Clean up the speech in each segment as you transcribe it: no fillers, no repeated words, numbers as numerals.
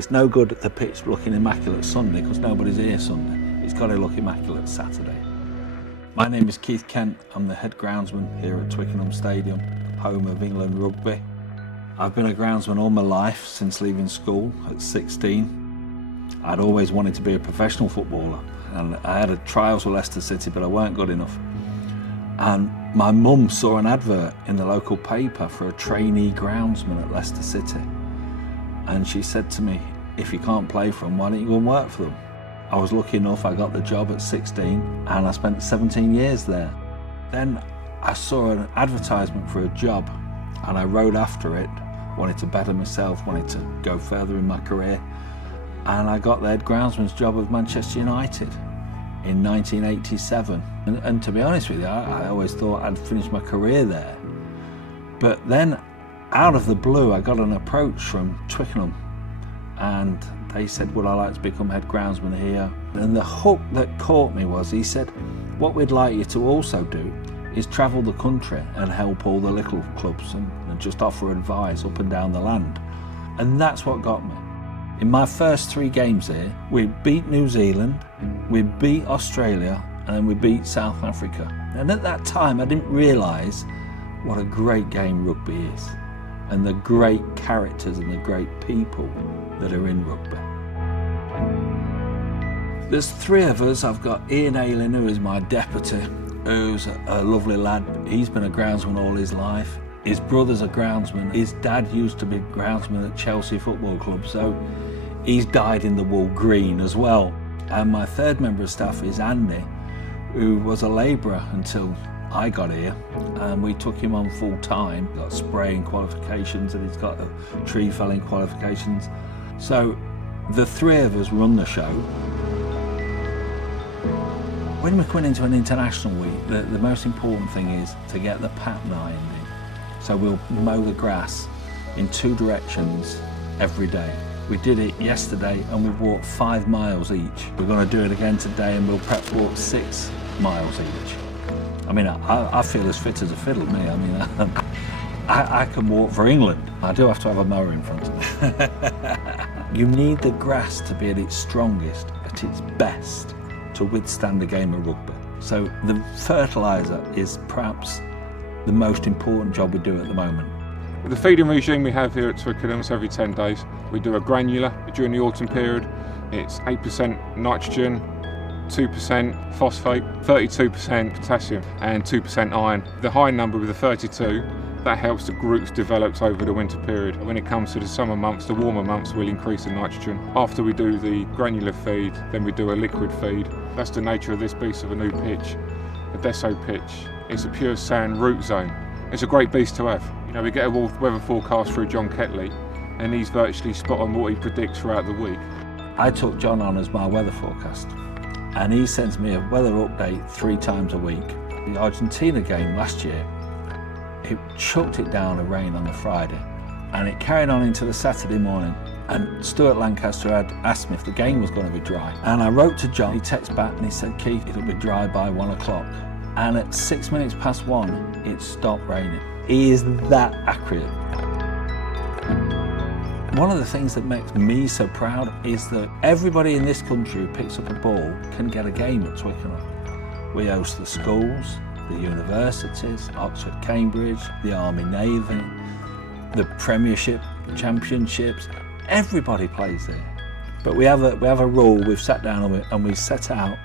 It's no good the pitch looking immaculate Sunday because nobody's here Sunday. It's got to look immaculate Saturday. My name is Keith Kent. I'm the head groundsman here at Twickenham Stadium, home of England Rugby. I've been a groundsman all my life since leaving school at 16. I'd always wanted to be a professional footballer, and I had a trials with Leicester City, but I weren't good enough. And my mum saw an advert in the local paper for a trainee groundsman at Leicester City. And she said to me, if you can't play for them, why don't you go and work for them? I was lucky enough, I got the job at 16 and I spent 17 years there. Then I saw an advertisement for a job and I rode after it, wanted to better myself, wanted to go further in my career. And I got the head groundsman's job of Manchester United in 1987. And to be honest with you, I always thought I'd finished my career there. But then out of the blue, I got an approach from Twickenham and they said, would I like to become head groundsman here? And the hook that caught me was, he said, what we'd like you to also do is travel the country and help all the little clubs and just offer advice up and down the land. And that's what got me. In my first 3 games here, we beat New Zealand, we beat Australia, and then we beat South Africa. And at that time, I didn't realise what a great game rugby is, and the great characters and the great people that are in rugby. There's 3 of us. I've got Ian Ayling, who is my deputy, who's a lovely lad. He's been a groundsman all his life. His brother's a groundsman. His dad used to be groundsman at Chelsea Football Club, so he's dyed in the wool green as well. And my 3rd member of staff is Andy, who was a labourer until I got here, and we took him on full time. He's got spraying qualifications and he's got tree felling qualifications. So the 3 of us run the show. When we're coming into an international week, the most important thing is to get the pattern ironed in. So we'll mow the grass in 2 directions every day. We did it yesterday and we walked 5 miles each. We're going to do it again today and we'll perhaps walk 6 miles each. I mean, I feel as fit as a fiddle, me. I mean, I can walk for England. I do have to have a mower in front of me. You need the grass to be at its strongest, at its best, to withstand a game of rugby. So the fertiliser is perhaps the most important job we do at the moment. The feeding regime we have here at Twickenham is every 10 days. We do a granular during the autumn period. It's 8% nitrogen, 2% phosphate, 32% potassium and 2% iron. The high number with the 32, that helps the roots develop over the winter period. When it comes to the summer months, the warmer months, we'll increase the nitrogen. After we do the granular feed, then we do a liquid feed. That's the nature of this beast of a new pitch, a Deso pitch. It's a pure sand root zone. It's a great beast to have. You know, we get a weather forecast through John Ketley and he's virtually spot on what he predicts throughout the week. I took John on as my weather forecast and he sends me a weather update 3 times a week. The Argentina game last year, it chucked it down to rain on the Friday and it carried on into the Saturday morning, and Stuart Lancaster had asked me if the game was going to be dry, and I wrote to John. He texted back and he said, Keith, it'll be dry by 1 o'clock. And at 6 minutes past 1 it stopped raining. He is that accurate. One of the things that makes me so proud is that everybody in this country who picks up a ball can get a game at Twickenham. We host the schools, the universities, Oxford, Cambridge, the Army, Navy, the Premiership, Championships. Everybody plays there. But we have a rule. We've sat down and we set out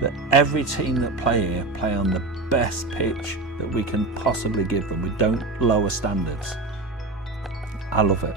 that every team that play here play on the best pitch that we can possibly give them. We don't lower standards. I love it.